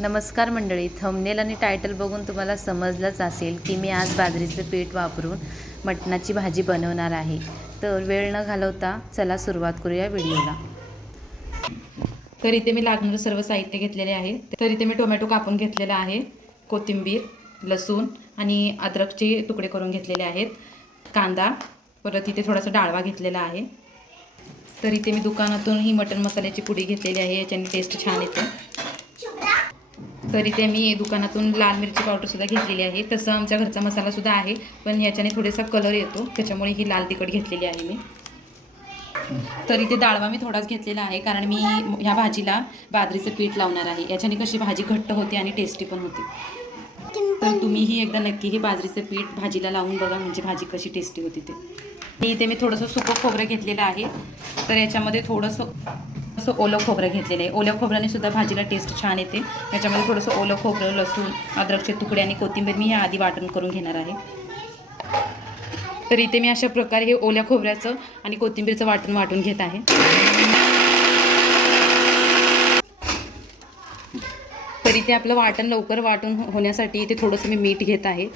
नमस्कार मंडळी थंबनेल आणि टायटल बघून तुम्हाला समजलंच असेल की मी आज बाजरीचं पीठ वापरून मटणाची भाजी बनवणार आहे. तर वेळ न घालवता चला सुरुवात करूया व्हिडिओला. तर इथे मी लागणारं सर्व साहित्य घेतलेले आहे. तर इथे मी टोमॅटो कापून घेतलेला आहे कोथिंबीर लसूण आणि अद्रकचे तुकडे करून घेतलेले आहेत. कांदा परत इथे थोडासा डाळवा घेतलेला आहे. तर इथे मी दुकानातून ही मटण मसाल्याची पुडी घेतलेली आहे याच्याने टेस्ट छान येते. तर इथे मी दुकानातून लाल मिरची पावडरसुद्धा घेतलेली आहे. तसं आमच्या घरचा मसालासुद्धा आहे पण याच्याने थोडासा कलर येतो. त्याच्यामुळे ही लाल तिखट घेतलेली आहे मी. तर इथे डाळवा मी थोडाच घेतलेला आहे कारण मी ह्या भाजीला बाजरीचं पीठ लावणार आहे. याच्याने कशी भाजी घट्ट होते आणि टेस्टी पण होते. तर तुम्हीही एकदा नक्की ही बाजरीचं पीठ भाजीला लावून बघा म्हणजे भाजी कशी टेस्टी होती ते. आणि इथे मी थोडंसं सुकं खोबरं घेतलेलं आहे. तर याच्यामध्ये थोडंसं असं ओलं खोबरं घेतलेलं आहे. ओल्या खोबऱ्याने सुद्धा भाजीला टेस्ट छान येते. याच्यामध्ये थोडंसं ओलं खोबरं लसूण अद्रकचे तुकडे आणि कोथिंबीर मी ह्या आधी वाटण करून घेणार आहे. तर इथे मी अशा प्रकारे हे ओल्या खोबऱ्याचं आणि कोथिंबीरचं वाटण वाटून घेत आहे. तर इथे आपलं वाटण लवकर वाटून हो- होण्यासाठी इथे थोडंसं मी मीठ घेत आहे.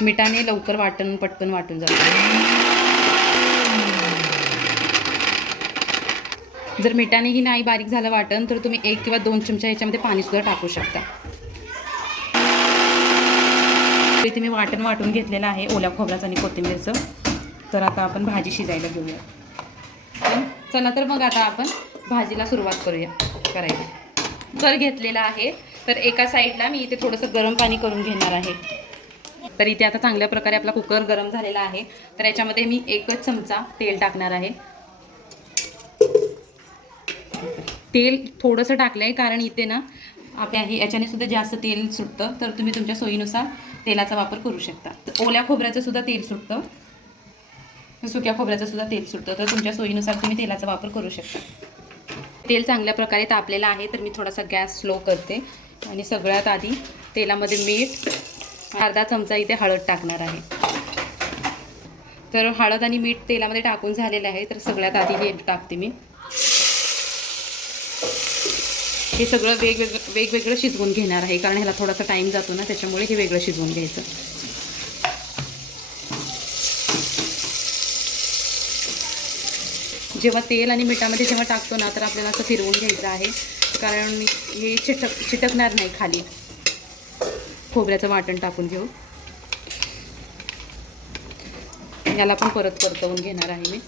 मिठाने लवकर वाटण पटकन वाटून जातं. जर मिठानेही नाही बारीक झालं वाटण तर तुम्ही एक किंवा दोन चमचा याच्यामध्ये पाणीसुद्धा टाकू शकता. इथे मी वाटण वाटून घेतलेलं आहे ओल्या खोबऱ्याचं आणि कोथिंबीरचं. तर आता आपण भाजी शिजायला घेऊया. चला तर मग आता आपण भाजीला सुरुवात करूया करायला. जर घेतलेला आहे तर एका साईडला मी इथे थोडंसं गरम पाणी करून घेणार आहे. तर इथे आता चांगल्या प्रकारे आपला कुकर गरम झालेला आहे. तर याच्यामध्ये मी एकच चमचा तेल टाकणार आहे. तेल थोडंसं टाकलं आहे कारण इथे ना आपल्या हे याच्याने सुद्धा जास्त तेल सुटतं तर तुम्ही तुमच्या सोयीनुसार तेलाचा वापर करू शकता. ओल्या खोबऱ्याचं सुद्धा तेल सुटतं. सुक्या खोबऱ्याचं सुद्धा तेल सुटतं तर तुमच्या सोयीनुसार तुम्ही तेलाचा वापर करू शकता. तेल चांगल्या प्रकारे तापलेलं आहे तर मी थोडासा गॅस स्लो करते. आणि सगळ्यात आधी तेलामध्ये मीठ अर्धा चमचा इथे हळद टाकणार आहे. तर हळद आणि मीठ तेलामध्ये टाकून झालेलं आहे तर सगळ्यात आधी हे टाकते मी. हे सगळं वेगवेगळं वेगवेगळं शिजवून घेणार आहे. कारण ह्याला थोडासा टाईम जातो ना त्याच्यामुळे हे वेगळं शिजवून घ्यायचं. जेव्हा तेल आणि मिठामध्ये जेव्हा टाकतो ना तर आपल्याला असं फिरवून घ्यायचं आहे. कारण हे चिटक चिटकणार नाही खाली. खोबऱ्याचं वाटण टाकून घेऊ. याला पण परत परतवून घेणार आहे मी.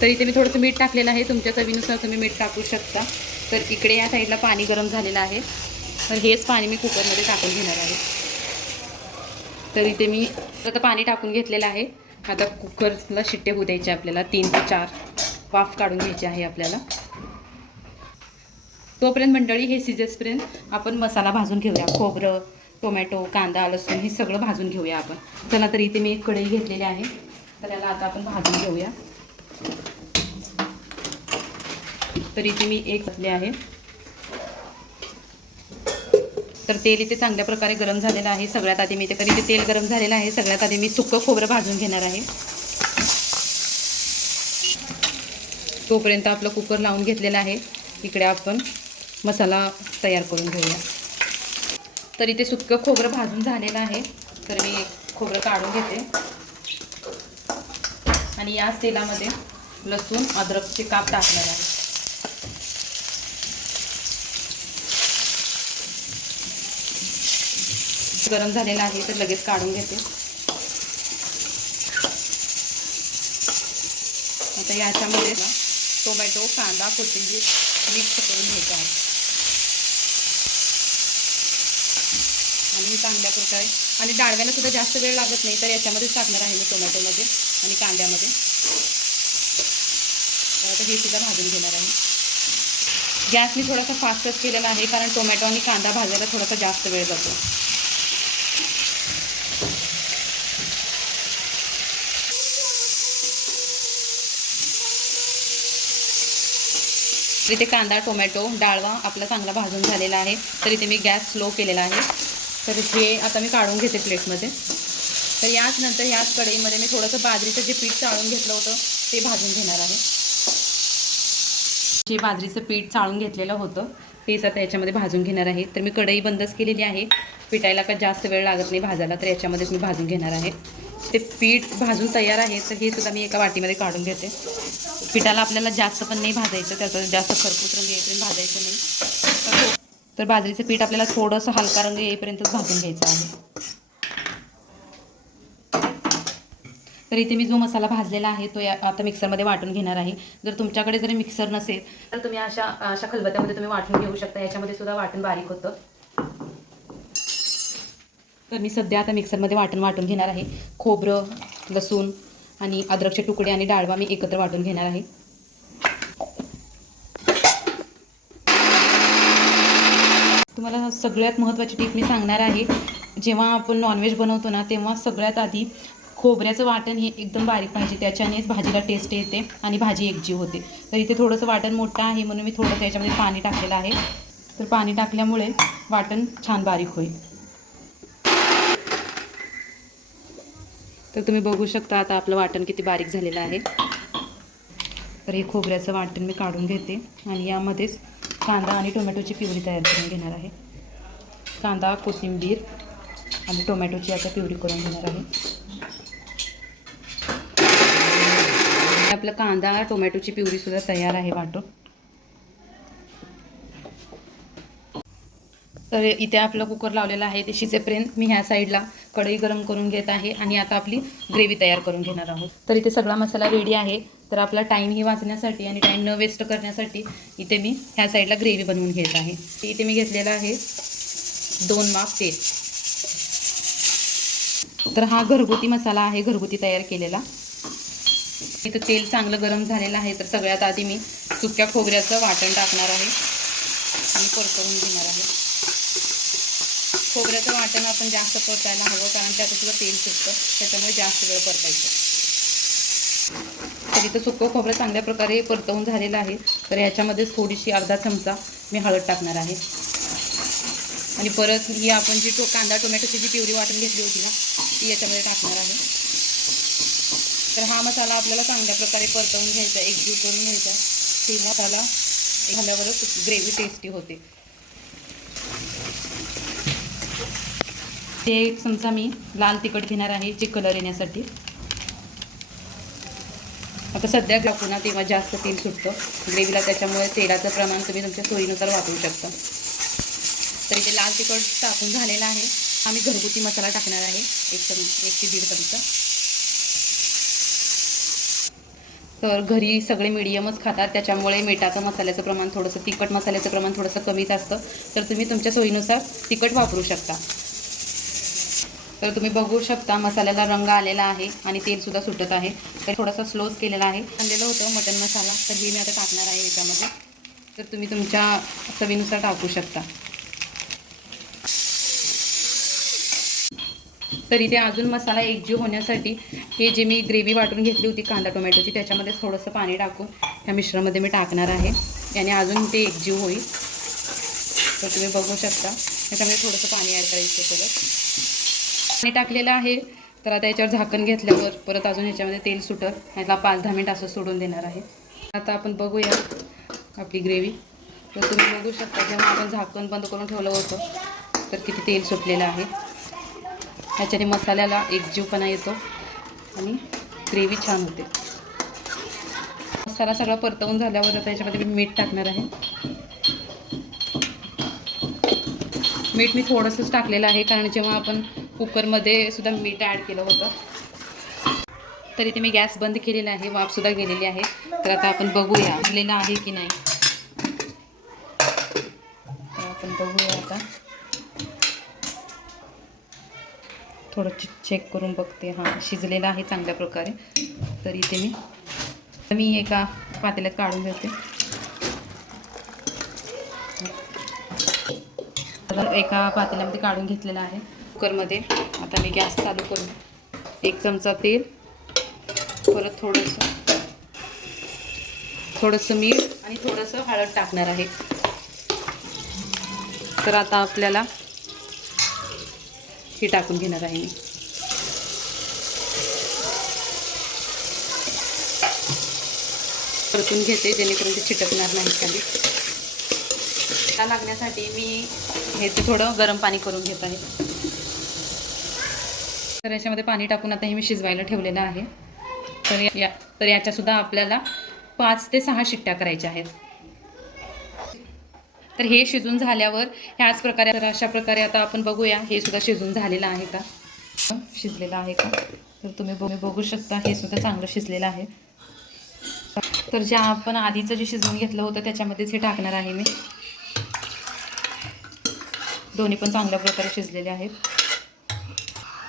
तर इथे मी थोडंसं मीठ टाकलेलं आहे. तुमच्या चवीनुसार तुम्ही मीठ टाकू शकता. तर इकडे या साईडला पाणी गरम झालेलं आहे. तर हेच पाणी मी कुकरमध्ये टाकून घेणार आहे. तर इथे मी आता पाणी टाकून घेतलेलं आहे. आता कुकरला शिट्टे होऊ द्यायचे आपल्याला. तीन ते चार वाफ काढून घ्यायची आहे आपल्याला. तोपर्यंत मंडळी हे सिजेसपर्यंत आपण मसाला भाजून घेऊया. खोबरं टोमॅटो कांदा लसूण हे सगळं भाजून घेऊया आपण. चला तर इथे मी एक कढई घेतलेली आहे. तर याला आता आपण भाजून घेऊया. तर इथे मी एक घातले आहे. तर तेल इथे चांगल्या प्रकारे गरम झालेलं आहे. सगळ्यात आधी मी इथे तर इथे तेल गरम झालेलं आहे सगळ्यात आधी मी सुक्कं खोबरं भाजून घेणार आहे. तोपर्यंत आपलं कुकर लावून घेतलेलं आहे. इकडे आपण मसाला तयार करून घेऊया. तर इथे सुक्कं खोबरं भाजून झालेलं आहे. तर मी खोबरं काढून घेते. आणि याच तेलामध्ये लसूण अद्रकचे काप टाकणार आहे. गरम झालेला आहे तर लगेच काढून घेते. आता याच्यामध्ये ना टोमॅटो कांदा कोथिंबीर मिक्स करून घ्यायचा आहे. आणि चांगल्या प्रकारे आणि डाळव्याला सुद्धा जास्त वेळ लागत नाही तर याच्यामध्येच टाकणार आहे मी टोमॅटोमध्ये आणि कांद्यामध्ये. तर आता हे सुद्धा भाजून घेणार आहे गॅस मी थोडासा फास्टच केलेला आहे कारण टोमॅटो आणि कांदा भाजायला थोडासा जास्त वेळ जातो. तर इथे कांदा टोमॅटो डाळवा आपला चांगला भाजून झालेला आहे. तर इथे मी गॅस स्लो केलेला आहे. तर हे आता मी काढून घेते प्लेटमध्ये. तर याच नंतर याच कढईमध्ये मी थोडंसं बाजरीचं जे पीठ चाळून घेतलं होतं ते भाजून घेणार आहे. जे बाजरीचं पीठ चाळून घेतलेलं होतं तेच आता याच्यामध्ये भाजून घेणार आहे. तर मी कढई बंदच केलेली आहे. पिटायला का जास्त वेळ लागत नाही भाजायला तर याच्यामध्येच मी भाजून घेणार आहे. ते पीठ भाजून तयार आहे तर हे सुद्धा मी एका वाटीमध्ये काढून घेते. पिठाला आपल्याला जास्त पण नाही भाजायचं त्याचा जास्त खरपूस रंग येईपर्यंत भाजायचं नाही. तर- तर बाजरीचं पीठ आपल्याला थोडंसं हलका रंग येईपर्यंतच भाजून घ्यायचं आहे. तर इथे मी जो मसाला भाजलेला आहे तो या आता मिक्सरमध्ये वाटून घेणार आहे. जर तुमच्याकडे जरी मिक्सर नसेल तर तुम्ही अशा अशा खलबत्यामध्ये तुम्ही वाटून घेऊ शकता. याच्यामध्ये सुद्धा वाटून बारीक होतं. तर मी सध्या आता मिक्सरमध्ये वाटण वाटून घेणार आहे. खोबरं लसूण आणि अद्रकचे तुकडे आणि डाळवा मी एकत्र वाटून घेणार आहे. तुम्हाला सगळ्यात महत्त्वाची टीप मी सांगणार आहे. जेव्हा आपण नॉनव्हेज बनवतो ना तेव्हा सगळ्यात आधी खोबऱ्याचं वाटण हे एकदम बारीक पाहिजे. त्याच्यानेच भाजीला टेस्ट येते आणि भाजी एकजीव होते. तर इथे थोडंसं वाटण मोठं आहे म्हणून मी थोडंसं याच्यामध्ये पाणी टाकलेलं आहे. तर पाणी टाकल्यामुळे वाटण छान बारीक होईल. तर तुम्ही बघू शकता आता आपलं वाटण किती बारीक झालेलं आहे. तर हे खोबऱ्याचं वाटण मी काढून घेते आणि यामध्येच कांदा आणि टोमॅटोची पिवरी तयार करून घेणार आहे. कांदा कोथिंबीर आणि टोमॅटोची आता पिवरी करून घेणार आहे. आपलं कांदा टोमॅटोची पिवरीसुद्धा तयार आहे वाटून. तर इथे आपलं कुकर लावलेलं आहे ते शिजेपर्यंत मी ह्या साईडला कढई गरम करून घेत आहे आणि आता आपली ग्रेव्ही तयार करून घेणार आहोत. तर इथे सगळा मसाला रेडी आहे. तर आपला टाईमही वाचण्यासाठी आणि टाईम न वेस्ट करण्यासाठी इथे मी ह्या साईडला ग्रेव्ही बनवून घेत आहे. इथे मी घेतलेला आहे दोन माप तेल. तर हा घरगुती मसाला आहे घरगुती तयार केलेला. इथं तेल चांगलं गरम झालेलं आहे तर सगळ्यात आधी मी सुक्या खोबऱ्याचं वाटण टाकणार आहे आणि परतवून घेणार आहे. खोबऱ्याचं वाटण आपण जास्त परतायला हवं कारण त्यात सुद्धा तेल सुटतं. त्याच्यामुळे जास्त वेळ परतायचं. तर इथं सुकं खोबरं चांगल्या प्रकारे परतवून झालेलं आहे. तर याच्यामध्येच थोडीशी अर्धा चमचा मी हळद टाकणार आहे. आणि परत ही आपण जी टो कांदा टोमॅटोची जी प्युरी वाटून घेतली होती ना ती याच्यामध्ये टाकणार आहे. तर हा मसाला आपल्याला चांगल्या प्रकारे परतवून घ्यायचा एकजीव करून घ्यायचा ते मसाला घाल्यावरच ग्रेव्ही टेस्टी होते. ते एक चमचा मी लाल तिखट घेणार आहे जे कलर येण्यासाठी. आता सध्या टाकू ना तेव्हा जास्त तेल सुटतं. ग्रेव्हीला त्याच्यामुळे तेलाचं प्रमाण तुम्ही तुमच्या सोयीनुसार वापरू शकता. तर इथे लाल तिखट टाकून झालेला आहे. आम्ही घरगुती मसाला टाकणार आहे. एक चम एक ते दीड चमचा. तर घरी सगळे मिडियमच खातात. त्याच्यामुळे मिठाचं मसाल्याचं प्रमाण थोडंसं तिखट मसाल्याचं प्रमाण थोडंसं कमीच असतं. तर तुम्ही तुमच्या सोयीनुसार तिखट वापरू शकता. तर तुम्ही बघू शकता मसाल्याला रंग आलेला आहे आणि तेलसुद्धा सुटत आहे. तर थोडासा स्लोच केलेला आहे. आणलेलं होतं मटन मसाला तर हे मी आता टाकणार आहे याच्यामध्ये. तर तुम्ही तुमच्या चवीनुसार टाकू शकता. तर इथे अजून मसाला एकजीव होण्यासाठी हे जे मी ग्रेव्ही वाटून घेतली होती कांदा टोमॅटोची त्याच्यामध्ये थोडंसं पाणी टाकून ह्या मिश्रणामध्ये मी टाकणार आहे. याने अजून ते एकजीव होईल. तर तुम्ही बघू शकता. त्याच्यामध्ये थोडंसं पाणी ॲड करायचं परत. पाणी टाकलेलं आहे. तर आता याच्यावर झाकण घेतल्यावर परत अजून ह्याच्यामध्ये तेल सुटत. ह्याला पाच दहा मिनिट असं सोडून देणार आहे. आता आपण बघूया आपली ग्रेव्ही. तर तुम्ही बघू शकता जेव्हा आपण झाकण बंद करून ठेवलं होतं. तर किती तेल सुटलेलं आहे. ह्याच्याने मसाल्याला एकजीवपणा येतो आणि ग्रेव्ही छान होते. मसाला सगळा परतवून झाल्यावर आता याच्यामध्ये मी मीठ टाकणार आहे. मीठ मी थोडंसंच टाकलेलं आहे. कारण जेव्हा आपण कुकरमध्ये सुद्धा मीठ ॲड केलं होतं. तर इथे मी गॅस बंद केलेला आहे वाफसुद्धा गेलेली आहे. तर आता आपण बघूया झालेलं आहे की नाही. तर आपण बघूया आता. थोडं चेक करून बघते. हां शिजलेलं आहे चांगल्या प्रकारे. तर इथे मी मी एका पातेल्यात काढून घेते तर एका पातेल्यामध्ये काढून घेतलेलं आहे. कुकरमध्ये. आता मी गॅस चालू करून एक चमचा तेल परत थोडंसं थोडंसं मीठ आणि थोडंसं हळद टाकणार आहे. तर आता आपल्याला हे टाकून घेणार आहे मी. परतून घेते जेणेकरून ते चिटकणार नाही खाली. त्या लागण्यासाठी मी हे ते थोडं गरम पाणी करून घेत आहे. तर याच्यामध्ये पाणी टाकून आता हे मी शिजवायला ठेवलेलं आहे. तर या तर याच्यासुद्धा आपल्याला पाच ते सहा शिट्ट्या करायच्या आहेत. तर हे शिजून झाल्यावर ह्याच प्रकारे तर अशा प्रकारे आता आपण बघूया हे सुद्धा शिजून झालेलं आहे का? शिजलेलं आहे का? तर तुम्ही बघू बघू शकता हे सुद्धा चांगलं शिजलेलं आहे. तर ज्या आपण आधीचं जे शिजवून घेतलं होतं त्याच्यामध्येच हे टाकणार आहे मी. दोन्ही पण चांगल्या प्रकारे शिजलेले आहेत.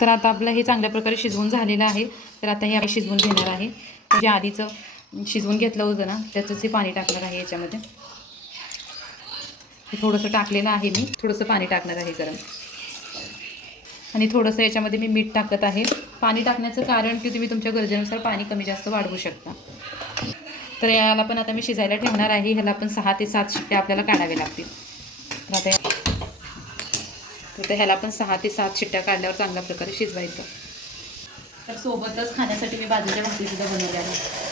तर आता आपलं हे चांगल्या प्रकारे शिजवून झालेलं आहे. तर आता हे आपण शिजवून घेणार आहे. जे आधीचं शिजवून घेतलं होतं ना त्याचंच हे पाणी टाकणार आहे याच्यामध्ये. हे थोडंसं टाकलेलं आहे मी. थोडंसं पाणी टाकणार आहे गरम. आणि थोडंसं याच्यामध्ये मी मीठ टाकत आहे. पाणी टाकण्याचं कारण की तुम्ही तुमच्या गरजेनुसार पाणी कमी जास्त वाढवू शकता. तर याला पण आता मी शिजायला ठेवणार आहे. ह्याला पण सहा ते सात शिट्ट्या आपल्याला काढावे लागतील. आता तर ह्याला पण सहा ते सात शिट्ट्या काढल्यावर चांगल्या प्रकारे शिजवायचं. तर सोबतच खाण्यासाठी मी बाजूच्या भाकरीसुद्धा बनवल्या आहे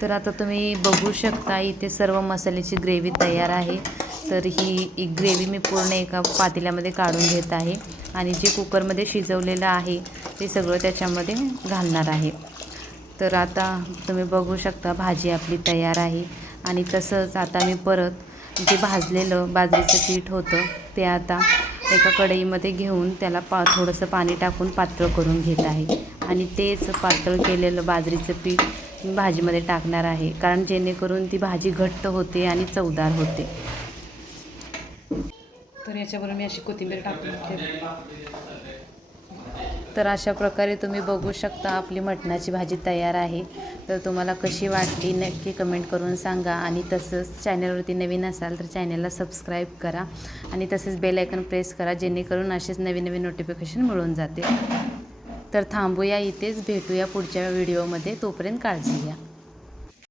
तर आता तुम्ही बघू शकता इथे सर्व मसाल्याची ग्रेव्ही तयार आहे. तर ही ग्रेव्ही मी पूर्ण एका पातेल्यामध्ये काढून घेत आहे. आणि जे कुकरमध्ये शिजवलेलं आहे ते सगळं त्याच्यामध्ये घालणार आहे. तर आता तुम्ही बघू शकता भाजी आपली तयार आहे. आणि तसंच आता मी परत जे भाजलेलं बाजरीचं पीठ होतं ते आता एका कढईमध्ये घेऊन त्याला पा थोडंसं पाणी टाकून पातळ करून घेत आहे. आणि तेच पातळ केलेलं बाजरीचं पीठ मी भाजीमध्ये टाकणार आहे कारण जेणेकरून ती भाजी घट्ट होते आणि चवदार होते. तर याच्याबरोबर मी अशी कोथिंबीर टाकून तर अशा प्रकारे तुम्ही बघू शकता आपली मटणाची भाजी तयार आहे. तर तुम्हाला कशी वाटली नक्की कमेंट करून सांगा आणि तसंच चॅनलवरती नवीन असाल तर चॅनलला सबस्क्राईब करा आणि तसेच बेल आयकन प्रेस करा जेणेकरून असेच नवीन नवीन नोटिफिकेशन मिळून जाते तर थांबूया इथेच भेटूया पुढच्या व्हिडिओमध्ये तोपर्यंत काळजी घ्या.